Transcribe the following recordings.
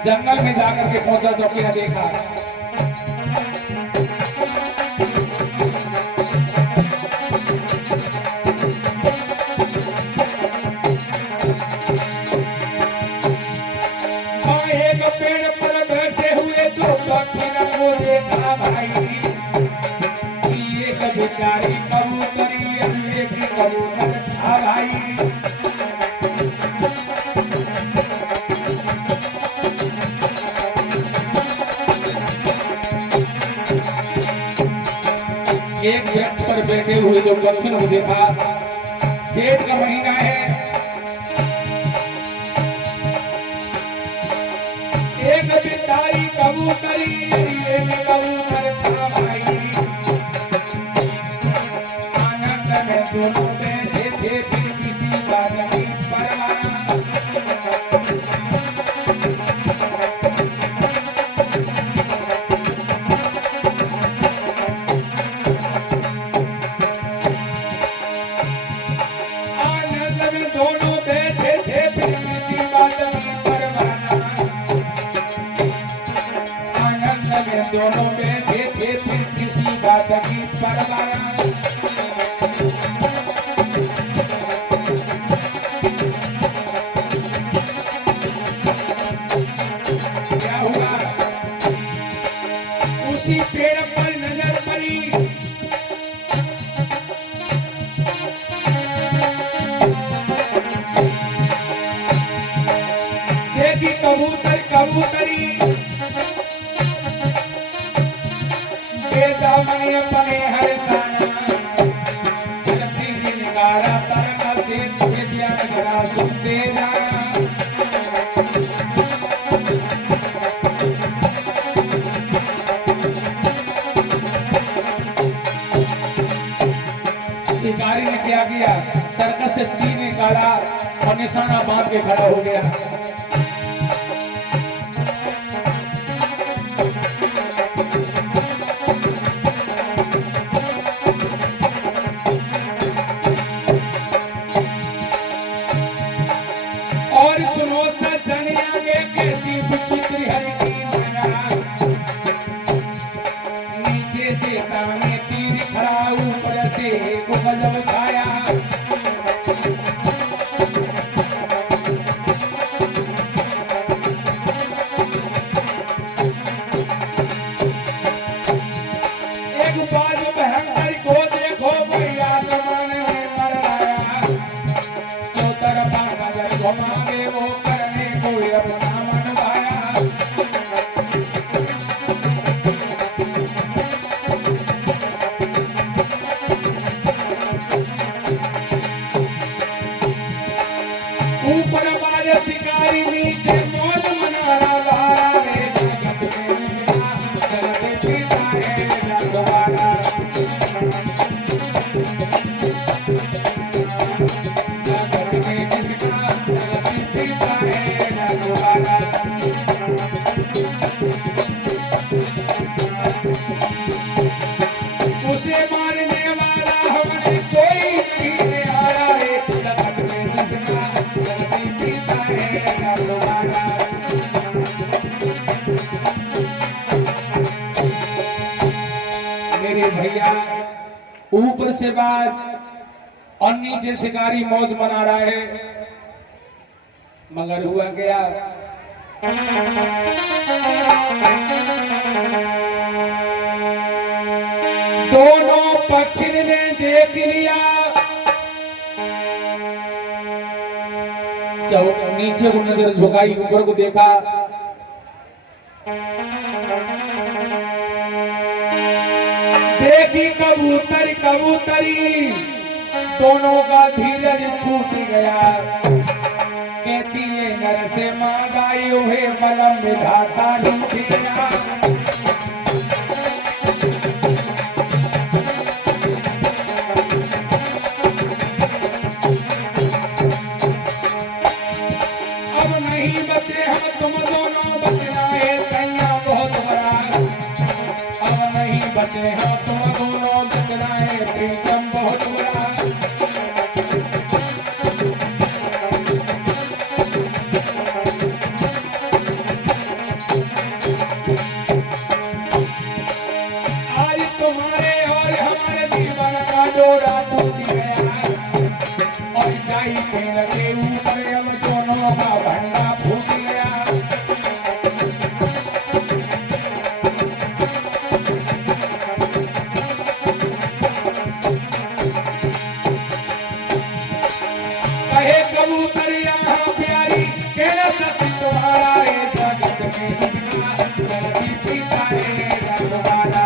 जंगल में जाकर के पहुंचा तो क्या देखा, एक पेड़ पर बैठे हुए दो पक्षी को देखा भाई, एक बेचारी कबूतरी एक कबूतर था भाई। एक वृक्ष पर बैठे हुए दो पक्षी को देखा, जेठ का महीना है, एक बेचारी कबूतरी एक कबूतर था भाई, आनंद में दोनों बैठे थे फिर किसी का नहीं परवाह। आनंद में दोनों बैठे थे फिर किसी बात नहीं परवाह। आनंद में दोनों बैठे थे फिर किसी बात की परवाह। क्या हुआ, उसी पेड़ पर नजर पड़ी, देखी कबूतर कबूतरी बेदामनी अपने हर साना, चलती निगारा तरंगा से तुझे दिया नजरा सुनते जाना। शिकारी ने क्या किया, तरकस से तीर निकाला और निशाना बांध के खड़ा हो गया। और सुनो सज्जन आगे कैसी विचित्र हरि की माया, नीचे से सामने तीर खड़ा ऊपर से गजब छाया। एक बाज भयंकर को देखो भैया जमाने में मर आया, जो तरफा नजर घुमावे वो करने को अपना मन भाया। ऊपर बाज शिकारी नीचे मौज मना रहा रे, जगत में जगत पिता है रघुवारा, जगत में जिसका जगत पिता है रघुवारा। उसे मारने वाला हमसे कोई नहीं आया है, जगत में जिसका जगत पिता है रघुवारा। मेरे भैया ऊपर से बात और नीचे शिकारी मौज मना रहा है, मगर हुआ क्या, दोनों पक्षी ने देख लिया, नीचे को नजर झुकाई ऊपर को देखा, देखी कबूतर कबूतरी दोनों का धीरज छूट गया, कहती है नर से मांगाई हुए बलम विधाता रूठ गया। अब नहीं बचे हम तुम दोनों, बचना है सैया बहुत बड़ा, अब नहीं बचे हम तुम दोनों, बचना है प्रीतम बहुत बड़ा। तुम्हारा रे जगत में जगती पिता रे रघुवाला।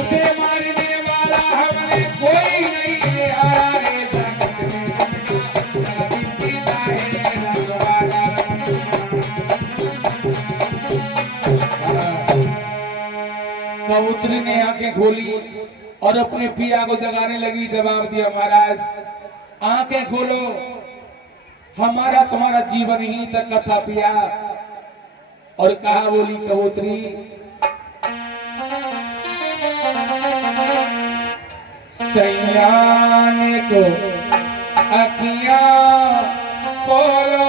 उसे मारने वाला हमने कोई नहीं हारा रे जगत में जगती पिता रे रघुवाला। कबूतरी ने आंखें खोली और अपने पिया को जगाने लगी। जवाब दिया, महाराज आंखें खोलो, हमारा तुम्हारा जीवन ही तक का था पिया। और कहा बोली कबूतरी, सैयाने को अखियां खोलो,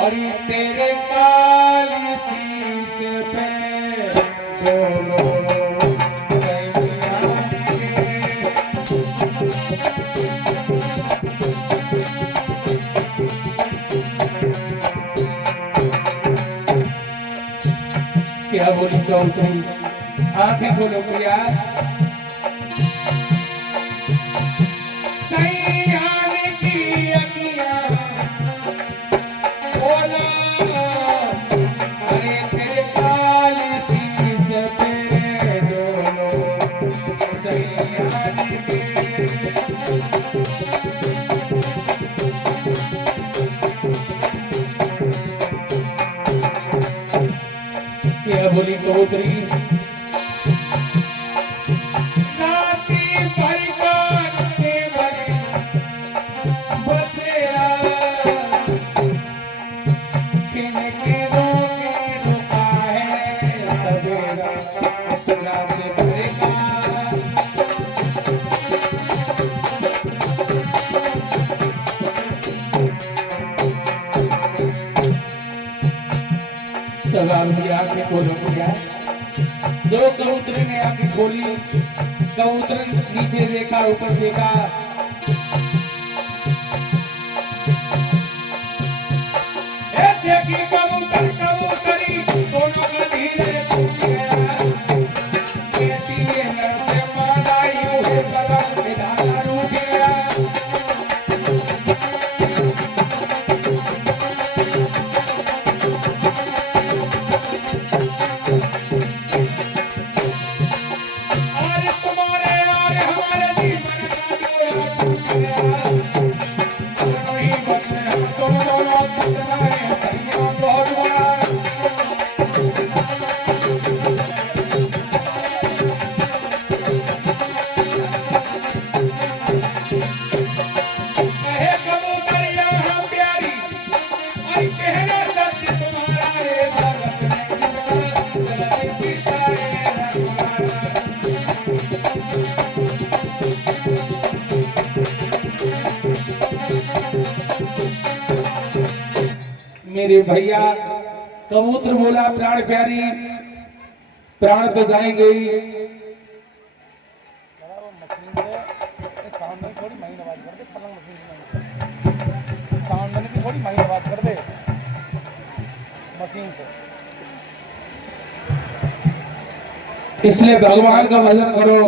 और तेरे काली शीश पे बोलो क्या बोली कबूतरी, आंखें खोलो प्रिया। सैयाने की अखियां खोलो, अरे तेरे काली शीश पे बोलो सैयाने की। क्या बोली कबूतरी, नाती भाई का बसेरा, किनके रोके रुका है सवेरा, नाती भाई का। जवाब दिया आंखें खोलो क्या। दो कबूतरी ने आंखें खोली, कबूतर नीचे देखा ऊपर देखा, देखी कबूतर कबूतरी दोनों का धीरे टूट गया। कहती है नरसे मादाई हुए पलक में धागा रूठ गया। मेरे भैया कबूतर बोला, प्राण प्यारी प्राण तो जाएंगे ही। इसलिए भगवान का भजन करो।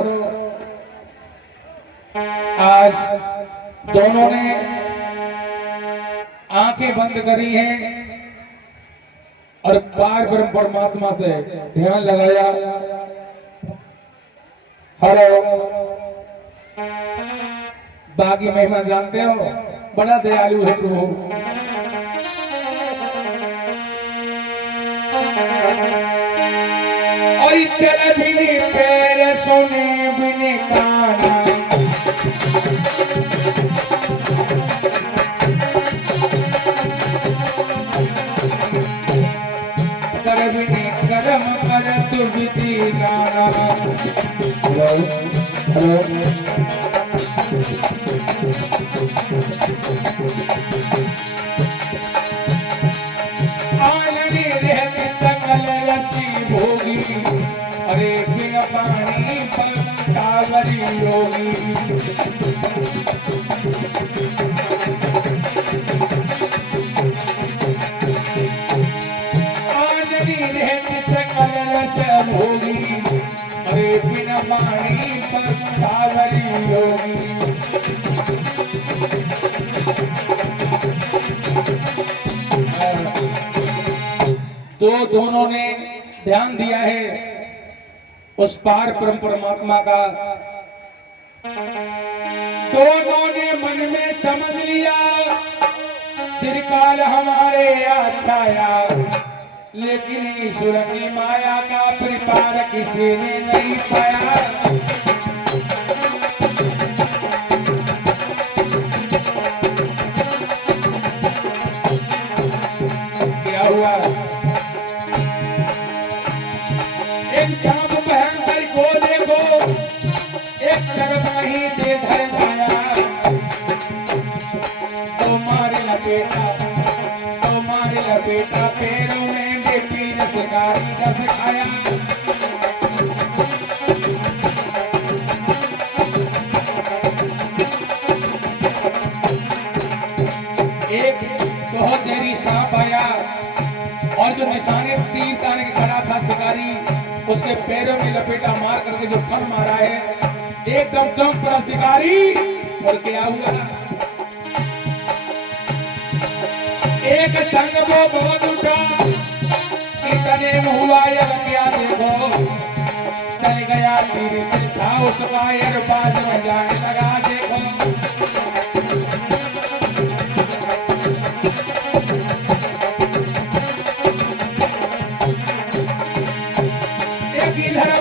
आज दोनों ने आंखें बंद करी हैं और पार ब्रह्म परमात्मा से ध्यान लगाया। हेलो, बाकी महिमा जानते हो, बड़ा दयालु है प्रभु। और चल भी पैर सुने बिने काना, कर बिने कर्म कर तू विधि गाना। आलनी रहती सकल रसी भोगी, अरे बिन पानी कावरी योगी। आलनी रहती सकल रस भोगी, अरे बिना पानी पर सागरी योगी। तो दोनों ने ध्यान दिया है उस पार परम परमात्मा का। दोनों ने मन में समझ लिया श्रीकाल हमारे छाया, लेकिन ईश्वर की माया का परिपार किसी ने नहीं पाया। क्या हुआ? इन सांप भयंकर को देखो, एक तरफ वहीं से धर पाया, तो मारे लपेटा, तो मारे लपेटा, पैरों में बेपीन शिकारी रस खाया। एक बहुत देरी सांप आया और जो निशाने तीर ताने के खड़ा था शिकारी, उसके पैरों में लपेटा मार करके जो फन मारा है, एकदम चौंक पड़ा शिकारी। और क्या हुआ? एक संग वो बहुत उठा, इतने में हुआ यह क्या देखो, चल गया तीर तिरछा उसका यर बाज में जाने लगा देखो। एक इधर